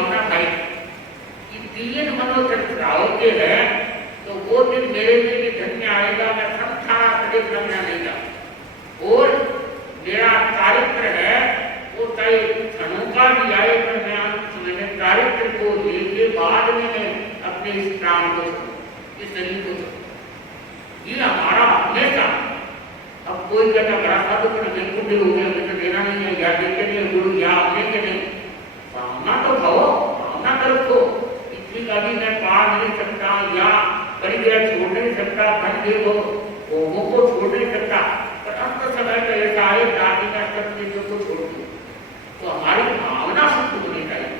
भावना भाई कि 3 मनोतत्व राव के हैं तो वो दिन मेरे लिए भी धन्य आएगा। मैं संसार कभी करना नहीं था और मेरा चारित्र है वो चाहे क्षणों का भी आए पर मैंने चारित्र को लेके बाद में मैं अपने इस प्राण को इस शरीर को ये हमारा हमेशा। अब कोई कहता बड़ा साधु कर मैं बुद्धि हो गया मुझे देना नहीं है या देते नहीं गुरु या अपने के नहीं भावना तो खाओ भावना कर रखो इतनी कभी मैं पार नहीं सकता या परिग्रह छोड़ नहीं सकता धन देव भोगों को छोड़ नहीं सकता पर अंत समय तो ऐसा आए जाति का सब चीजों को छोड़ दो तो हमारी भावना शुद्ध होनी चाहिए।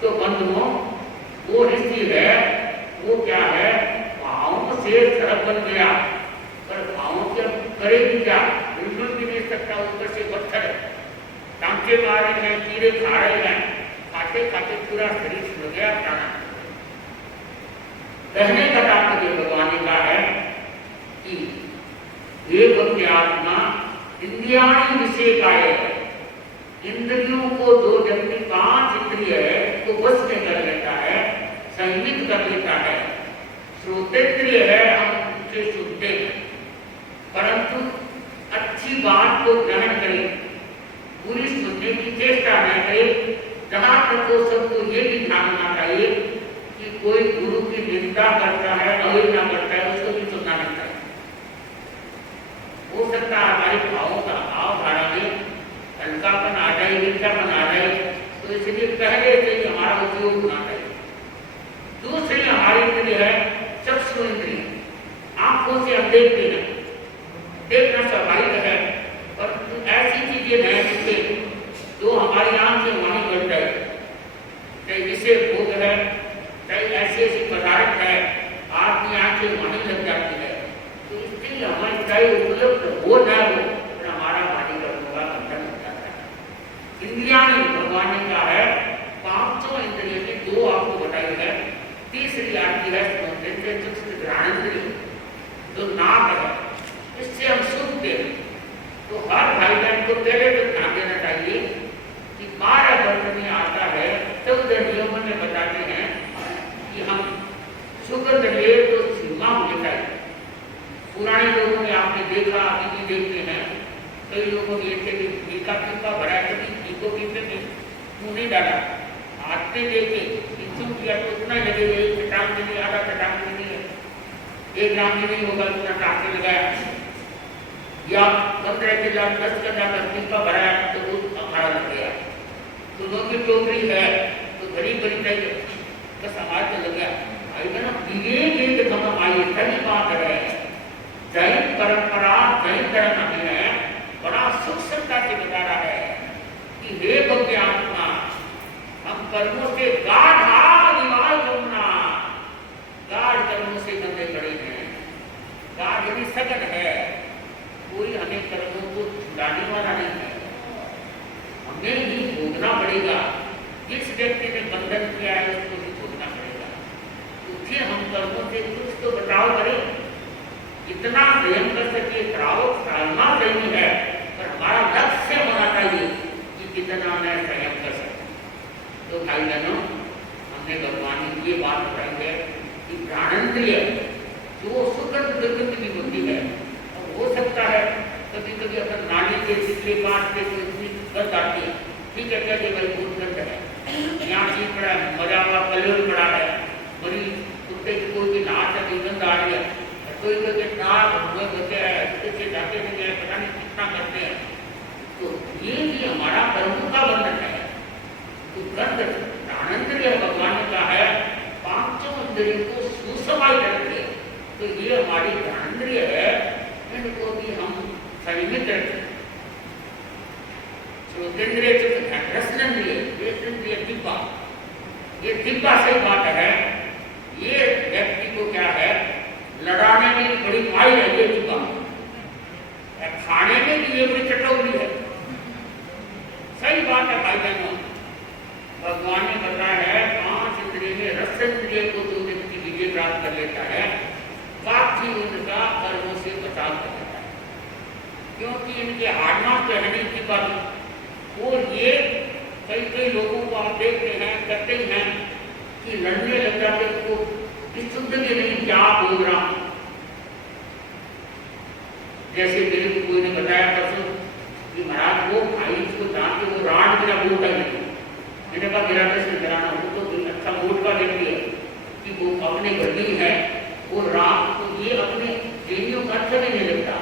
तो बंधुओं वो ऋषि है वो क्या है भावों से सरब बन गया पर भावों के करेगी क्या बिल्कुल भी नहीं सकता। ऊपर से पत्थर टांके मारे हैं कीड़े खा रहे हैं खाते खाते पूरा शरीर छुड़ गया प्राणा। कहने का तात्पर्य भगवान ने कहा है कि हे भक्ति आत्मा इंद्रियाणि विषयकाय इंद्रियों को जो व्यक्ति 5 इंद्रिय है तो बस में कर लेता है संयमित कर लेता है। श्रोतेंद्रिय है हम उनसे सुनते हैं परंतु अच्छी बात को ग्रहण करें पूरी सुनने की चेष्टा न करें। जहां तक वो सबको ये भी ध्यान रखना चाहिए कि कोई गुरु की निंदा करता है अवहेलना करता है उसको भी सुनना नहीं चाहिए। हो सकता है हमारे भावों का भाव धारा में हल्कापन आ जाए मीठापन आ जाए तो इसलिए पहले से ही हमारा उपयोग होना चाहिए। दूसरी हमारी इंद्रिय है चक्षु इंद्रिय आंखों से हम देखते हैं देखना स्वाभाविक है परंतु ऐसी चीजें नहीं दिखे जो हमारी आंखें वहीं बढ़ जाए चाहे विषय भोग है चाहे ऐसी ऐसी पदार्थ है आपकी आंखें वहीं लग जाती है। तो इसके लिए हमारी चाहे उपलब्ध हो न हो तो हमारा वाणी कर्मों का बंधन हो जाता है। इंद्रियाणि भगवान ने कहा है 5 इंद्रियों की 2 आपको बताई है तीसरी आती है घ्राणेन्द्रिय जो नाक है इससे हम सुनते हैं। तो हर भाई बहन को पहले तो ध्यान देना चाहिए कि 12 वर्ष में आता है 14 नियमों में बताते हैं कि हम सुगंध ले तो सीमा होनी चाहिए। पुराने लोगों ने आपने देखा अभी भी देखते हैं कई लोगों ने ऐसे भी टीका टीका भरा कभी टीको पीते में मुँह नहीं डाला आते देखे चुप किया तो उतना लगे चटान के लिए आधा चटान के लिए 1 ग्राम भी नहीं होगा उतना टाके लगाया या 15 के लाख 10 का जाकर टीका भराया तो वो अखाड़ा लग गया। तो दोनों की टोकरी है तो गरीब गरीब चाहिए तो समाज तो लग गया भाई बहनों विवेक एक धर्म आइए सही बात है जैन परंपरा जैन धर्म हमें है बड़ा सूक्ष्मता से बता रहा है कि हे भक्ति आत्मा हम कर्मों से गाढ़ कर्मों से बंधे पड़े हैं। गाढ़ यदि सघन है कोई हमें कर्मों को छुड़ाने वाला नहीं है हमें ही भोगना पड़ेगा। जिस व्यक्ति ने बंधन किया है उसको भी भोगना पड़ेगा। उससे हम कर्मों से कुछ तो बचाव करें इतना संयम कर सके प्रावक साधना सही है पर हमारा लक्ष्य होना चाहिए कि कितना मैं संयम कर सकूं। तो भाई बहनों हमने भगवान ने ये बात बताई है कि घ्राणेन्द्रिय जो सुगंध दुर्गंध भी होती है और हो सकता है कभी कभी अपन नाली के पिछले पास के इतनी गंध आती है ठीक है कहते भाई बहुत गंध है यहाँ चीज पड़ा है मजा हुआ कलर पड़ा है बड़ी कुत्ते की कोई भी नाच है गंध आ रही है कोई कहते नाक मुँह होते हैं से जाते नहीं गए पता नहीं कितना करते हैं। तो ये भी हमारा कर्मों का बंधन है। तो गंध घ्राणेन्द्रिय भगवान ने कहा है 5 इंद्रियों को सुसमाई करते तो ये हमारी घ्राणेन्द्रिय है इनको भी हम संयमित रखें। श्रोतेंद्रिय रसनेन्द्रिय दिव्या ये दिव्या सही बात है। ये व्यक्ति को क्या है लड़ाने में बड़ी माई है ये दिव्या खाने में भी ये बड़ी चटौली है। सही बात है भाई बहनों भगवान ने बताया है 5 इंद्रिय में रसेंद्रिय को जो व्यक्ति विजय प्राप्त कर लेता है बाकी उनका कर्मों से बचाव कर लेता है क्योंकि इनके हाड़ना पहनने की बात और ये कई कई लोगों को आप देखते हैं, करते हैं कि लड़ने लग जाते को इस शुद्ध के नहीं क्या बोल रहा हूं। जैसे मेरे को कोई ने बताया परसों कि महाराज वो भाई को जान के वो राड मेरा वोट है नहीं। मैंने कहा मेरा कैसे गिराना, वो तो अच्छा वोट का देख लिया कि वो अपने गड्डी है वो राम, तो ये अपने देवियों का अच्छा नहीं लगता।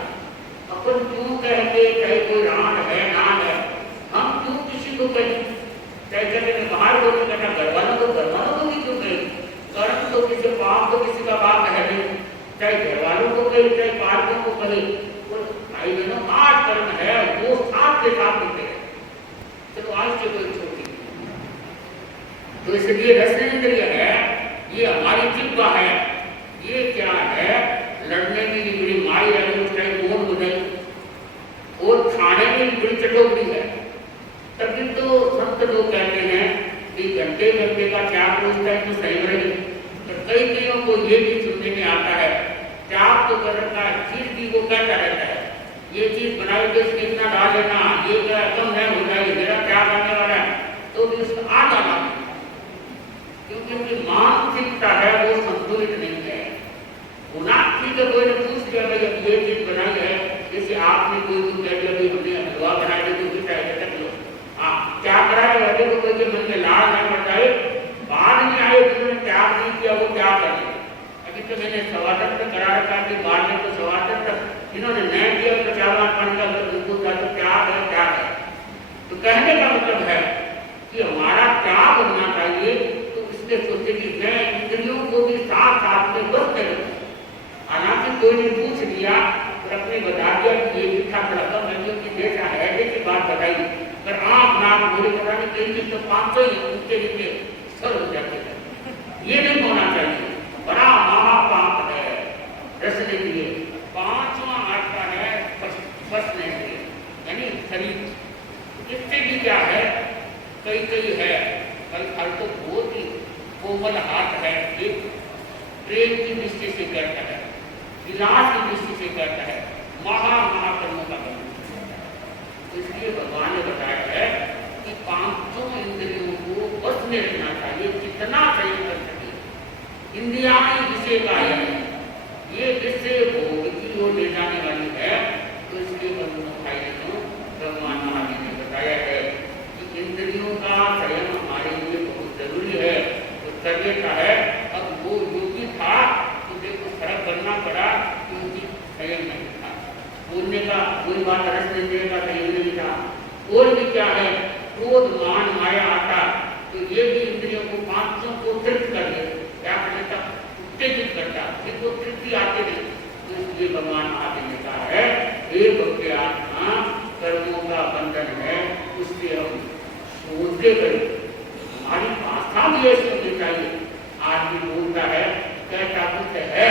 अपन क्यों कहेंगे चाहे कोई राम है नाम है, हम क्यों किसी को कहें, चाहे चाहे बाहर बोलने का घर वालों को भी क्यों कहें, कर्म तो किसी पाप तो किसी का बाप है नहीं, चाहे घर वालों को कहे चाहे पार्कों को कहे, भाई बहनों 8 कर्म है वो साथ के साथ होते हैं। चलो आज से कोई छोटी, तो इसलिए रसनेंद्रिय है, ये हमारी जिह्वा है, ये क्या है, लड़ने में भी बड़ी मारी है, उस टाइम मोहन बुझाई, और खाने में भी बड़ी चटोकरी है। तभी तो संत लोग कहते हैं कि घंटे घंटे का त्याग उस टाइम तो सही रही। तो कई कईयों को ये भी सुनने में आता है, त्याग तो कर रखा है, चीज भी वो कहता रहता है, ये चीज बनाई तो इसमें इतना डाल लेना, ये क्या कम है हो जाएगी, मेरा त्याग आने वाला है, तो भी उसका आ जाना, क्योंकि उनकी मानसिकता है वो संतुलित नहीं है। होना ठीक है, कोई ने पूछ लिया भाई अब ये चीज बनाई है, जैसे आपने कोई को कह दिया भाई हमने हलवा बनाया तो भी चाहे तक लो, हाँ क्या करा है वैसे को कोई के मन में लाड़ नहीं पड़ता, बाद में आए जिन्होंने त्याग नहीं किया वो क्या करे। अभी तो मैंने स्वातंत्र करा रखा कि बाद में तो स्वातंत्र जिन्होंने नहीं किया तो चार पानी का उनको त्याग है क्या है। तो कहने का मतलब है कि हमारा त्याग होना चाहिए, तो इसलिए सोचे कि मैं इंद्रियों को भी साथ साथ में बस कर, हालांकि कोई ने पूछ लिया और अपने बता दिया कि ये मीठा थोड़ा कम है क्योंकि जैसा है जैसी बात बताई, पर आँख नाक बोले पता नहीं कहीं चीज तो 500 ही ऊंचे नीचे सर हो जाते हैं, ये नहीं होना चाहिए, बड़ा महापाप है। रसनेंद्रिय पांचवा आता है स्पर्शनेंद्रिय यानी शरीर, इससे भी क्या है, कई है, कई हर तो बहुत ही कोमल हाथ है, एक प्रेम की दृष्टि से करता है, विलास की दृष्टि से करता है, महाकर्मों का कर्म। इसलिए भगवान ने बताया है कि पांचों इंद्रियों को बस में रखना चाहिए, जितना सही कर सके। इंद्रियां विषय का है, ये विषय भोग की ओर ले जाने वाली है, तो इसके भाई ने भगवान महावीर ने बताया है कि इंद्रियों का संयम हमारे लिए बहुत जरूरी है। तो करने का है, अब वो योगी था तो देखो फर्क करना पड़ा क्योंकि संयम नहीं था, बोलने का कोई बात रस देने का संयम नहीं था। और भी क्या है, क्रोध मान माया आता, तो ये भी इंद्रियों को पांचों को तृप्त कर दे, क्या करने का उत्तेजित करता, फिर वो तृप्ति आते नहीं। तो इसलिए भगवान आगे ने कहा है, हे भक्ति आत्मा कर्मों का बंधन है, उससे हम सोचते करें, हमारी भाषा भी ऐसी होनी चाहिए। आदमी बोलता है, कहता कुछ है,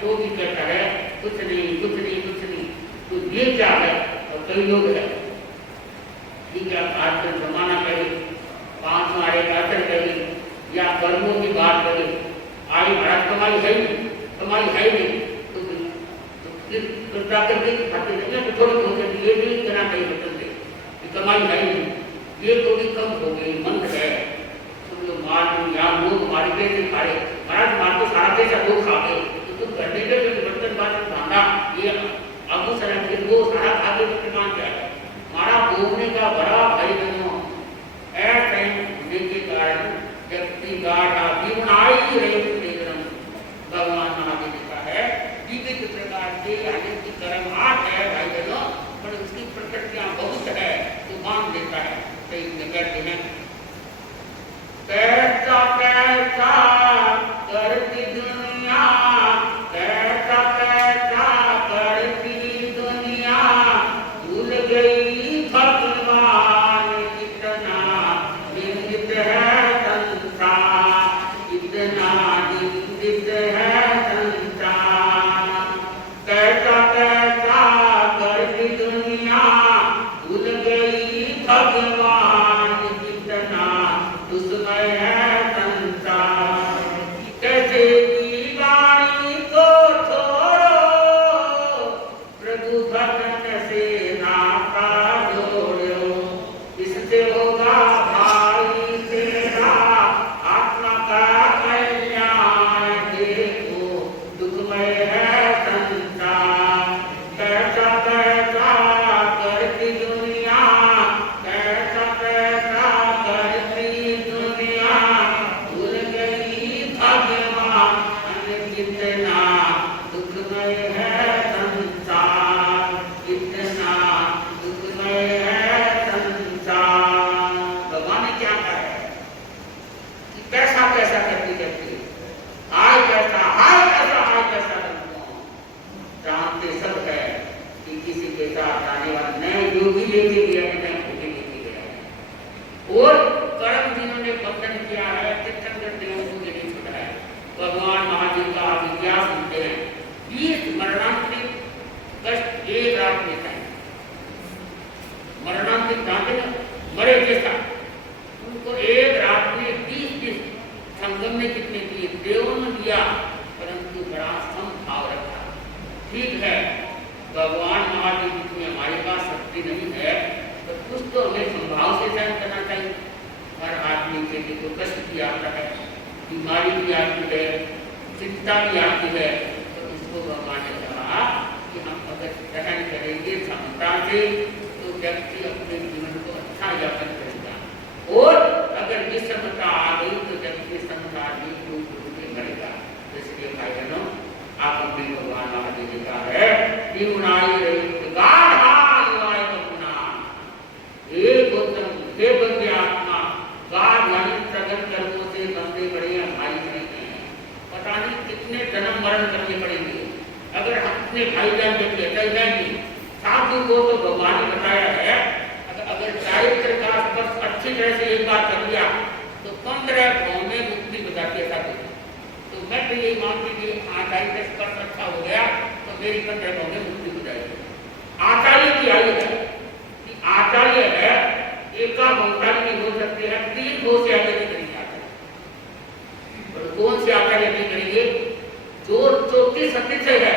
तो भी कहता है कुछ नहीं कुछ नहीं कुछ नहीं, तो ये क्या है। और कई लोग हैं ठीक है, आजकल जमाना कहे, 5 मारे आचरण कहे या कर्मों की बात करें, आई महाराज कमाई है नहीं, कमाई है नहीं, तो जाकर देख खाते नहीं तो थोड़ी होते ये भी करना चाहिए बदलते कि कमाई है नहीं, ये थोड़ी कम हो गई, मन है तुम लोग मार या लोग मार के खा रहे, महाराज मार तो सारा पैसा लोग खा गए, तो तुम करने के बर्तन बात भांडा ये अबू सर फिर वो सारा खा के बर्तन क्या है। हमारा बोलने का बड़ा भाई बहनों ऐसे होने के कारण व्यक्ति गाढ़ा जीवनाई रहे भगवान महावीर ने कहा है विविध प्रकार के अनेक कर्मात है भाई बहनों, पर उसकी प्रकृतियां बहुत है, तो मान देता है। कई कहते हैं कैसा कैसा करती दुनिया, कैसा कैसा करती दुनिया, भूल गई भगवान इतना निंदित है संसार, इतना निंदित है संसार। कैसा कैसा करती दुनिया, भूल गई भगवान इतना दुष्मय है संसार। कैसे की वाणी को छोड़ो, प्रभु भक्त से नाता जोड़ो, इससे होगा तो कष्ट भी आता है, बीमारी भी आती है, चिंता भी आती है, तो इसको भगवान ने कहा कि हम अगर सहन करेंगे क्षमता से तो व्यक्ति अपने जीवन को अच्छा यापन करेगा, और अगर विषमता आ गई तो व्यक्ति संसारी रूप में मरेगा। इसलिए भाई बहनों, आप अपने भगवान महादेव जी का है कि उनाई रही गाढ़ा युवाय कपुना एक गौतम हे बंदे आत्मा गाढ़ यानी प्रगट कर्मों से बंदे बड़े हमारी नहीं हैं, पता नहीं कितने जन्म मरण करने पड़ेंगे अगर हम अपने भाईजान जब लेकर जाएंगे। साधु को तो भगवान ने बताया है अगर चारित्र का स्पर्श अच्छी तरह से एक बार कर लिया तो 15 भाव में मुक्ति हो जाती है साधु। तो मैं तो यही मानती कि आचार्य का स्पर्श अच्छा हो गया तो मेरी 15 भाव में मुक्ति हो जाएगी। आचार्य की आयु है कि आचार्य है एकाभूताल की हो सकती है, 3 भाव से आगे नहीं करेंगे आचार्य। और कौन से आचार्य नहीं करेंगे? जो 34 अतिशय है,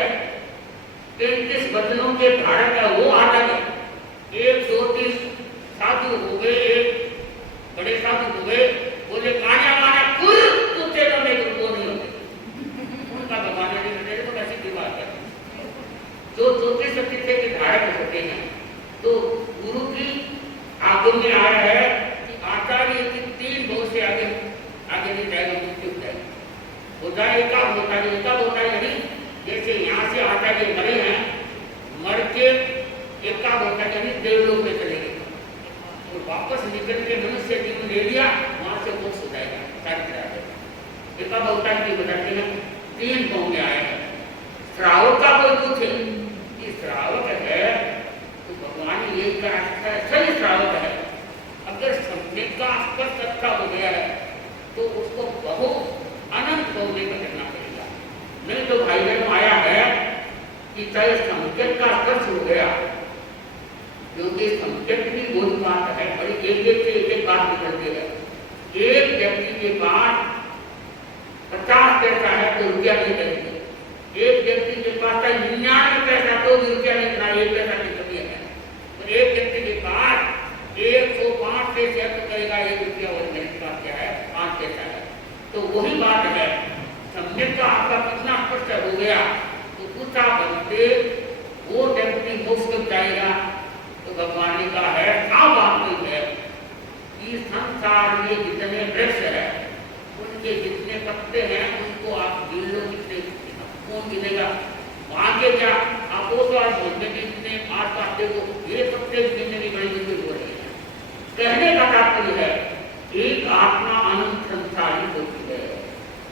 33 वचनों के धारक है, वो आचार्य। 1 2 3 साधु हो गए, एक बड़े साधु हो गए, बोले कान्या माना कुल कुत्ते तो नहीं होते, उनका भगवान ने नहीं तो ऐसी की बात है। जो 34 अतिशय के धारक होते हैं, तो गुरु की आगम में आ रहा है कि आचार्य की 3 भाव से आगे नहीं जाएगा, मुक्ति हो जाएगी। होता है यानी जैसे यहाँ से आचार्य मरे हैं, मर के एकाध होता यानी देवलोक में चले गए और वापस निकल के मनुष्य जीवन ले लिया, वहां से मोक्ष हो जाएगा। एकाध होता की बताते हैं 3 भाव में आया है। श्रावक का कोई पूछे कि श्रावक है तो भगवान ये कहा सही श्रावक है, अगर संवेद का स्पर्श अच्छा हो गया है तो उसको बहुत अनंत भाव में बदलना पड़ेगा। नहीं तो भाई बहनों आया है कि चाहे संकेत का स्पर्श हो गया, क्योंकि संकेत भी बहुत बात है, बड़ी एक बात निकलती है। एक व्यक्ति के पास 50 पैसा है तो रुपया नहीं करेंगे, एक व्यक्ति के पास 99 पैसा तो भी रुपया नहीं करना, 1 पैसा की कमी है। और एक व्यक्ति के पास 105 से शेयर करेगा 1 रुपया, और मेरे पास क्या है 5 पैसा है। तो वही बात है, संकेत का आपका कितना स्पष्ट हो गया तो पूछा बनते वो व्यक्ति मोक्ष कब जाएगा। तो भगवान ने कहा है साफ बात नहीं है कि संसार में जितने वृक्ष है उनके जितने पत्ते हैं उनको आप गिन लो, कितने कौन गिनेगा? वहां के क्या आप वो तो आज बोलते कि इतने आस पास देखो ये पत्ते गिनने की बड़ी जरूरत हो रही है। कहने का तात्पर्य है एक आत्मा अनंत संसारी होती है,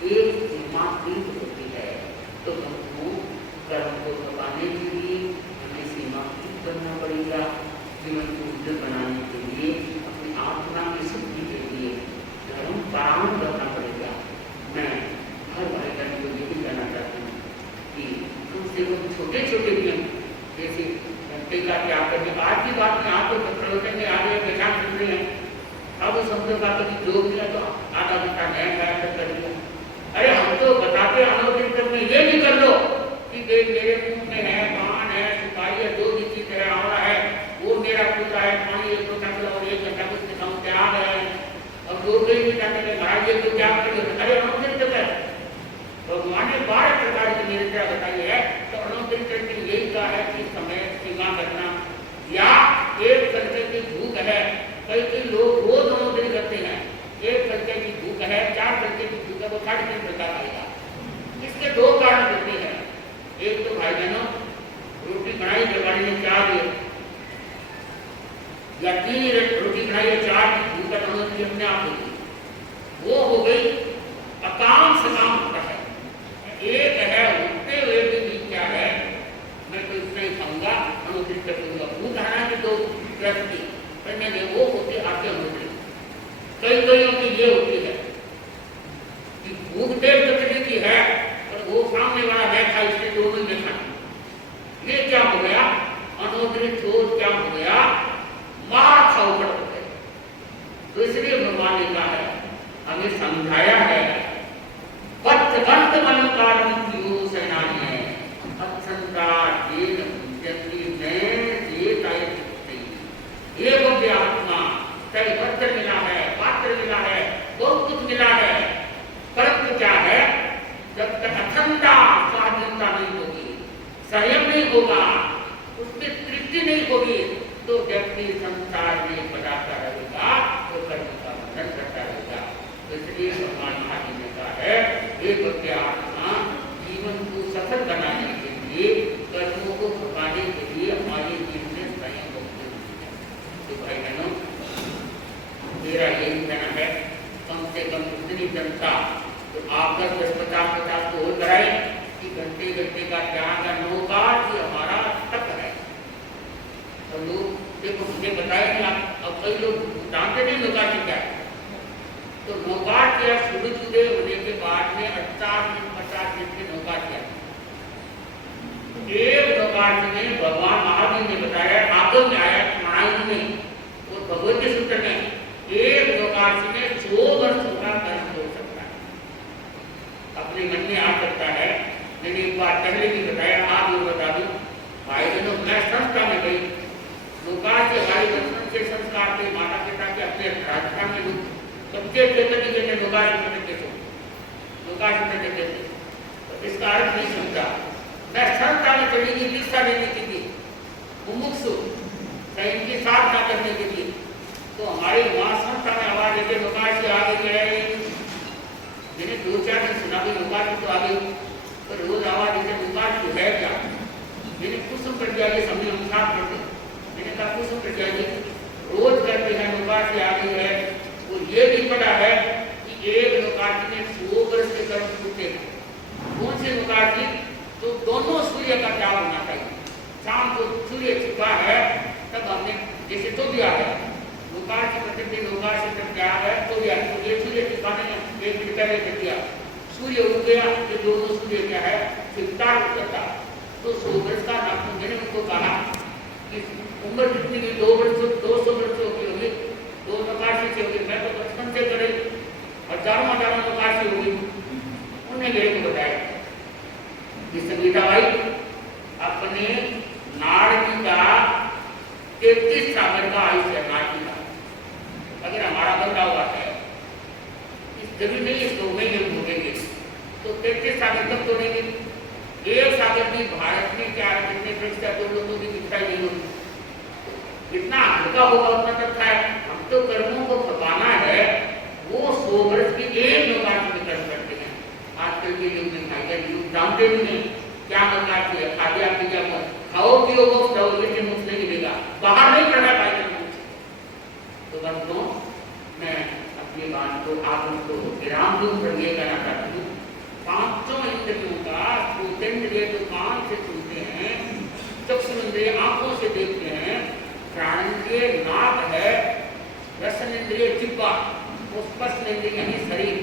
एक सीमा तीत होती है, तो हमको कर्म को दबाने के लिए हमें सीमा तीत करना पड़ेगा। जीवन को उज्जवल बनाने के लिए, अपनी आत्मा की शुद्धि के लिए धर्म पालन करना पड़ेगा। मैं हर भाई बहन को ये भी कहना चाहती हूँ कि हमसे वो छोटे छोटे नियम जैसे घंटे का क्या करने, आज की बात में आपको प्रवचन में आगे पहचान कर रहे हैं। अब समझो का कभी 2 मिनट तो आधा घंटा नया खाया कर लिया। अरे हम तो बताते अनोखित तक में ये भी कर लो कि देख मेरे मुंह में है, पान है, सुपारी है, 2 भी चीज है, आवड़ा है, वो मेरा पूजा है, पानी 1 लोटा और 1 घंटा कुछ दिखाऊं त्याग है, और 2 भी जाते हैं महाराज ये तो क्या करें। अरे अनोखित तक है भगवान ने 12 प्रकार की निरंतर बताई है। तो अनोखित तक यही कहा है कि समय सीमा करना, या एक करके की भूख है, कई लोग वो दोनों दिन करते हैं, 1 घंटे की भूख है, 4 घंटे की भूख है, वो 3.5 घंटा खाएगा। इसके 2 कारण होते हैं। एक तो भाई बहनों रोटी बनाई जगाड़ी ने 4 दिए या 3 रोटी बनाई 4 भूख का दोनों अपने आप होगी, वो हो गई अकाम सकाम होता है। एक है उठते हुए भी क्या है, मैं तो इतना ही खाऊंगा, अनुचित करूंगा, भूख आना की 2 प्रश्न करने के वो होते आके होते। कईयों की ये होती है कि भूख देर करने की है और वो सामने वाला बैठा इसके दोनों में खा, ये क्या हो गया? अनोदरित क्रोध क्या हो गया? मार खाओ पड़ गए। तो इसलिए भगवान ने कहा है, हमें समझाया है पथगंत मन कारण की सेनानी है अत्यंता देन जंती में ये ताय ये आत्मा चाहे पत्र मिला है, पात्र मिला है, बहुत होगा, उसमें तृप्ति नहीं होगी, तो व्यक्ति संसार में पड़ाता रहेगा, तो कर्म का बंधन करता रहेगा। इसलिए भगवान महावीर ने कहा है, एक भक्ति आत्मा जीवन को सफल बनाने के लिए, कर्मों को भगाने के लिए हमारे जीवन में स्वयं भक्ति होती है। तो भाई बहनों, मेरा यही कहना है, कम से कम इतनी जनता तो आप 10-50 को हो कराए कि घंटे घंटे का त्याग का नौकाट ही हमारा तक है। तो लोग देखो, मुझे बताया कि आप अब कई लोग जानते नहीं नौकाट क्या है। तो नौकाट या सूरज उदय होने के बाद में 50 मिनट की नौकाट क्या है। एक नौकाट में भगवान महावीर ने बताया, आगम में आया महावीर में और भगवत के सूत्र में, एक नौकाट में 100 वर्ष का कर्म हो सकता है। अपने मन में आ सकता है। मैंने एक बार पहले भी बताया, आप लोग बता दूं, भाई बहनों, मैं संस्था में गई, नौकाट के भाई बचपन से संस्कार के माता पिता के अपने राजस्थान में लोग सबके क्षेत्र की जगह नौकाट करते थे, नौकाट करते थे। तो इसका अर्थ नहीं समझा। मैं संस्था में चली गई दीक्षा लेने के लिए, मुमुक्षु इनकी साधना करने के लिए। तो हमारे वहाँ संस्था में आवाज देते नौकाट से आगे गए। मैंने 2-4 दिन सुना भी नौकाट तो आगे, पर रोज आवाज देते नौकाट तो है क्या। मैंने कुसुम कर दिया, ये समझे हम साथ करते। मैंने कहा कुसुम कर दिया, रोज करते हैं नौकाट से आगे है। और ये भी पता है कि एक नौकाट में 100 वर्ष के कर्म छूटे हैं। कौन से नौकाट? तो दोनों सूर्य का त्याग होना चाहिए। शाम को सूर्य छिपा है तब हमने जैसे तो दिया है नौकाट की प्रकृति, नौकाट से जब त्याग है तो दिया, तो ये सूर्य छिपाने में 1 मिनट पहले कर दिया, सूर्य उग गया, ये दोनों सूर्य क्या है छिपता उतरता। तो 100 वर्ष का नाम मैंने उनको कहा कि उम्र कितनी की 200 वर्ष होगी, 2 नौकाट से होगी। मैं तो बचपन से करे हजारों नौकाट से होगी। उन्हें मेरे को बताया कि संगीता भाई अपने नाड़ी का 33 सागर का आयुष है। नाड़ी का अगर हमारा बंदा हुआ है इस जमीन में इस 2 महीने भोगेंगे तो 33 सागर तक तोड़ेंगे। 1 सागर भी भारत में क्या कितने प्रतिशत तो लोगों की दिखता ही नहीं होती। जितना हल्का होगा उतना तक है। हम तो कर्मों को फपाना है, वो 100 वर्ष की 1 नौकाट में कर्म करते हैं। आजकल के युग में भाई युग जानते भी नहीं क्या नौकाट है। खाली आपकी क्या खाओ पियो वो खाओ, लेकिन मुझ नहीं मिलेगा, बाहर नहीं करना पाएगा। तो बंधुओं, मैं अपनी बात को आप उनको विराम दूं पर ये कहना चाहती हूँ, 5 इंद्रियों का श्रोतेंद्रिय जो कान से सुनते हैं, चक्षुरेंद्रिय आंखों से देखते हैं, घ्राणेंद्रिय नाक है, रसनेंद्रिय जिह्वा, स्पर्शेंद्रिय यानी शरीर,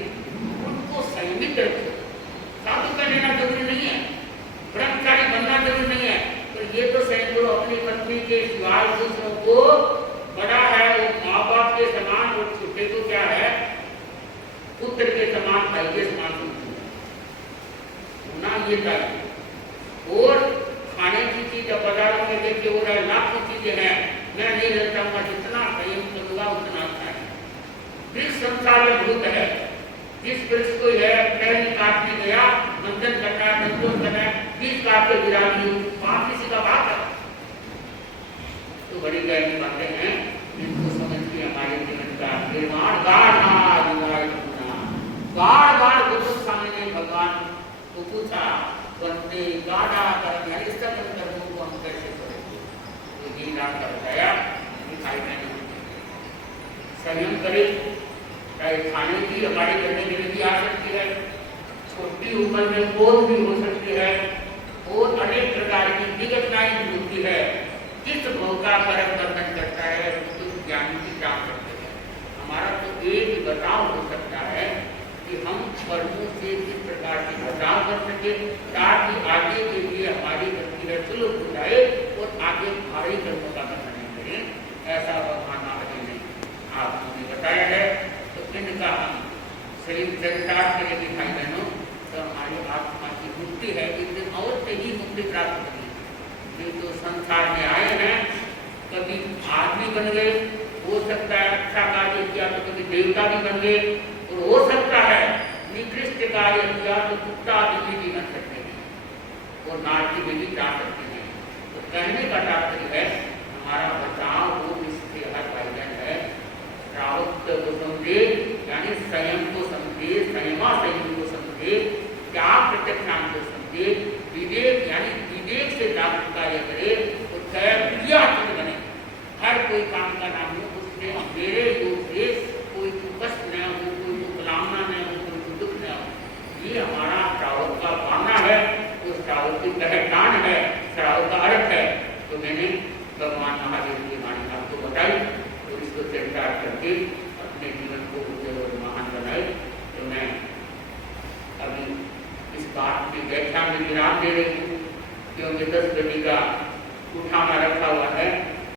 उनको संयमित रखो। साधु का लेना जरूरी नहीं है, ब्रह्मचारी बनना जरूरी नहीं है। तो ये तो सैकड़ों अपनी पत्नी के सिवाय दूसरों को बड़ा है, वो माँ बाप के समान, और छोटे को क्या है पुत्र के समान, भाई के समान होना ये चाहिए। और खाने की चीज बाजारों में देखिए हो रहा है, लाखों चीजें हैं, मैं नहीं रहता हूँ, जितना संयम करूंगा उतना अच्छा है। वृक्ष संसार में भूत है, जिस वृक्ष को है पहले काटने गया, मंथन करना है, मंथन करना है, बीज काट के गिरा दी, वहां किसी का बात है। तो बड़ी गहरी बातें हैं, जिनको समझ के हमारे जीवन का निर्माण गाढ़ गुरु सामने भगवान को पूछा, बनते गाढ़ा कर्म है, इस तरह कर्मों को हम कैसे करेंगे। तो ये नाम का बताया दिखाई मैंने संयम करे, चाहे खाने की हमारे करने के लिए भी आ सकती है, छोटी उम्र में बोध भी हो सकती है, और अनेक प्रकार की विघटनाएं भी होती है। किस भोग का कर्म बंधन करता है उसको ज्ञान की जान करते हैं। हमारा तो एक बचाव हो सकता है कि हम कर्मों से किस प्रकार की बचाव कर सके, ताकि आगे के लिए हमारी गति सुलभ हो जाए और आगे भारी कर्मों का बंधन नहीं करें। ऐसा भगवान महावीर ने आपने बताया है। तो इनका हम शरीर चरितार्थ के लिए दिखाई बहनों, तो हमारी आत्मा की मुक्ति है, एक दिन और से ही मुक्ति प्राप्त होगी। ये तो संसार में आए हैं, कभी आदमी बन गए, हो सकता है अच्छा कार्य किया तो कभी देवता भी बन गए, और हो सकता है निकृष्ट कार्य किया तो कुत्ता आदि भी बन सकते हैं और नारकी में भी जा सकते हैं। कहने का तात्पर्य है हमारा बचाव रूप इसके हर भाईजन है। रावत को समझे यानी संयम को समझे, संयमा संयम को समझे, त्याग प्रत्यक्षान को समझे, विवेक यानी विवेक से जागरूक कार्य करे तो क्रियाशील बने। हर कोई काम का नाम हो उससे मेरे योग से कोई कष्ट न हो, कोई कामना न हो, कोई दुख न हो। ये हमारा श्रावक का भावना है, उस श्रावक की पहचान है, श्रावक का अर्थ है। तो मैंने भगवान महादेव की वाणी आपको बताई और इसको चरितार्थ करके अपने जीवन को उज्जवल और महान बनाए। तो मैं अभी इस बात की व्याख्या में विराम दे रही हूँ, क्योंकि 10 घड़ी का उठाना रखा हुआ है।